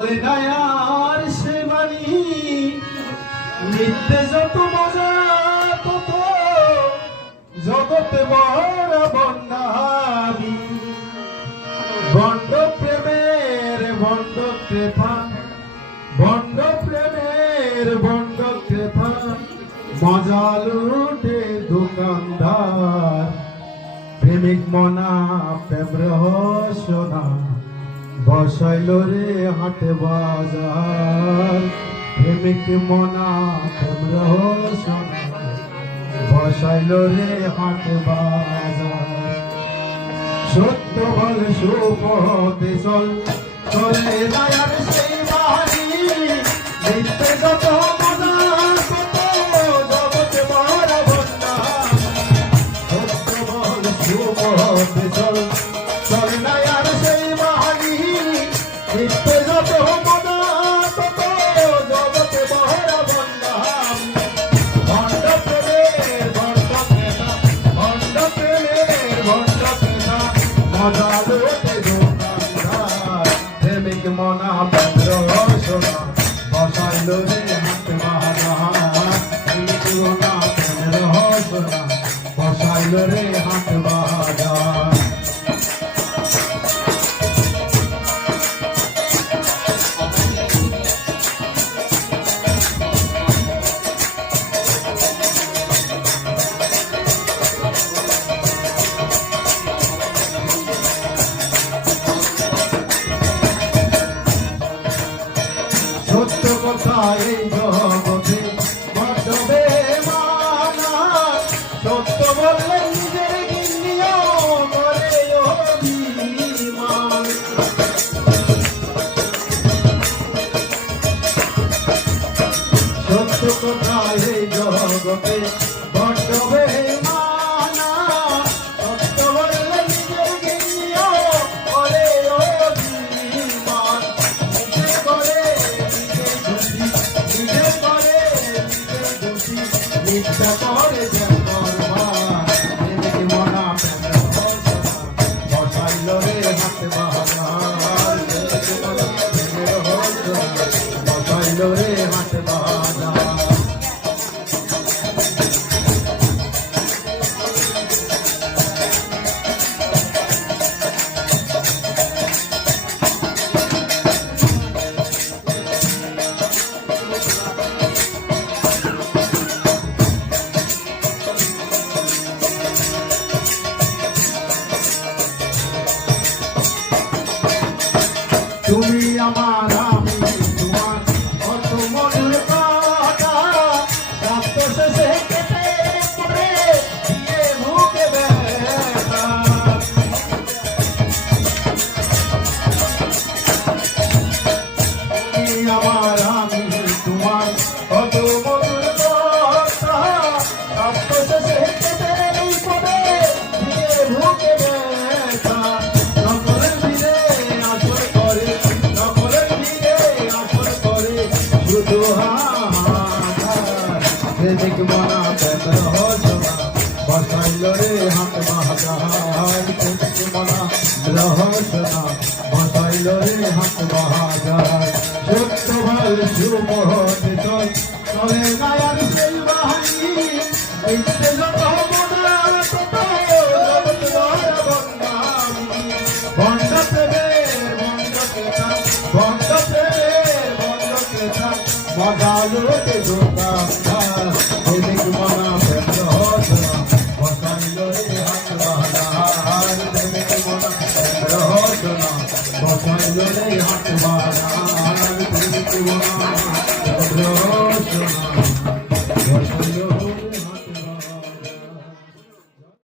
দয়ার সে বাণী নিত্যে যত মজা তত জগতে বড় বন্ডামি বন্ড প্রেমের বন্ড ক্রেতা বন্ড প্রেমের বন্ড ক্রেতা মজা লুটে দোকানদার প্রেমিক মনা প্রেম রহস্যনা বসাইল রে হাটে বাজার প্রেমিক মনা প্রেম রহস্যনা বসাইল রে হাটে বাজার সত্য বল সুপথে চল চলে দয়ার সেই বাড়ি নিত্যে যত মনা কত জগতে বড় বন্যা সত্য বল সুপথে চল চলে দয়ার সেই বাড়ি নিত্যে যত মনা কত জগতে বড় বন্যা ভণ্ড প্রেমের ভণ্ড ক্রেতা ভণ্ড প্রেমের ভণ্ড ক্রেতা মজা লুটে দোকানদার প্রেমিক মনা প্রেম রহস্যনা বসাইল রে হাট বাজার প্রেমিক মনা প্রেম রহস্যনা বসাইল রে হাট বাজার সত্য কথা এই জগতে বড্ড বেমানা সত্য বললে নিজের গিন্নিও করে অভিমান সত্য কথা এই জগতে বড্ড বেমানা সত্য বললে নিজের গিন্নিও করে অভিমান নিজে করে নিত্যা করে প্রেমিক মনা প্রেম রহস্যনা বসাইল রে হাট বাজার প্রেমিক মনা প্রেম রহস্যনা বসাইল রে হাট বাজার তুমি আমার আমি তোমার কত মধুর কথা রাত শেষে কেটে পড়ে দিয়ে বুকে ব্যথা তুমি আমার আমি তোমার কত মধুর কথা রাত শেষে কেটে পড়ে দিয়ে বুকে ব্যথা প্রেমিক মনা প্রেম রহস্যনা বসাইল রে হাট বাজার প্রেমিক মনা রহস্যনা বসাইল রে হাট বাজার সত্য ভাল সুমহতে চল চলে দয়ার সেই বাড়ি নিত্যে যত মনা কত জগৎ বড় বন্যামি ভণ্ড প্রেমের ভণ্ড ক্রেতা ভণ্ড প্রেমের ভণ্ড ক্রেতা মজা লুটে দোকানদার প্রেমিক মনা প্রেম রহস্যনা বসাইল রে হাট বাজার প্রেমিক মনা প্রেম রহস্যনা বসাইল রে হাট বাজার